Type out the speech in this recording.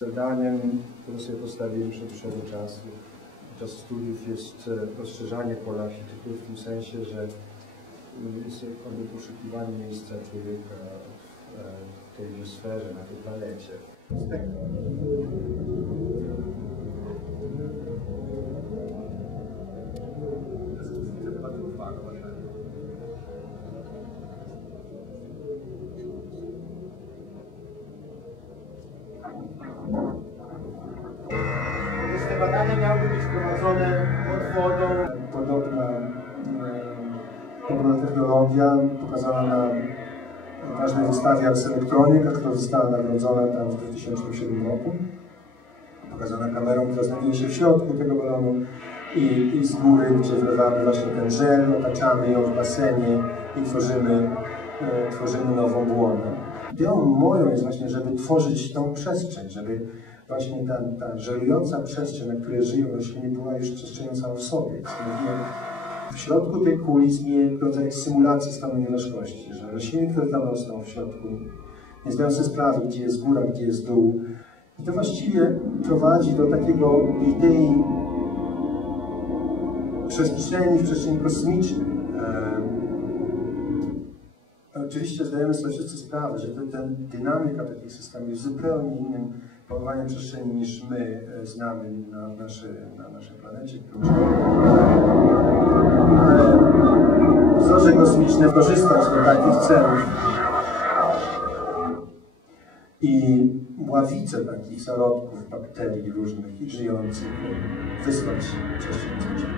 Zadaniem, które sobie postawiłem przed dłuższego czasu podczas studiów jest e, rozszerzanie pola architektury w tym sensie, że mm, jest jakby poszukiwanie miejsca człowieka w, e, w tej sferze, na tej planecie. Z tego. Badania miały być prowadzone pod wodą. Podobna, e, podobna technologia pokazana na ważnej wystawie Ars Electronica, która została nagrodzona tam w 2007 roku. Pokazana kamerą, która znajduje się w środku tego balonu i, i z góry, gdzie wlewamy właśnie ten żel, otaczamy ją w basenie i tworzymy, e, tworzymy nową błonę. Ideą moją jest właśnie, żeby tworzyć tą przestrzeń, żeby właśnie ta, ta żerująca przestrzeń, na której żyją rośliny, była już przestrzenią samą w sobie. W środku tej kuli istnieje rodzaj symulacji stanu nieważkości, że rośliny, które tam rosną w środku, nie zdają sobie sprawy, gdzie jest góra, gdzie jest dół. I to właściwie prowadzi do takiego idei przestrzeni w przestrzeni kosmicznej. E, Oczywiście zdajemy sobie wszyscy sprawę, że ten, ten dynamika takich systemów jest zupełnie innym pojmowaniem przestrzeni niż my e, znamy na, naszej, na naszej planecie. E, Wzorze kosmiczne korzystać do takich celów i ławice takich zarodków, bakterii różnych i żyjących wysłać przestrzeń kosmiczną.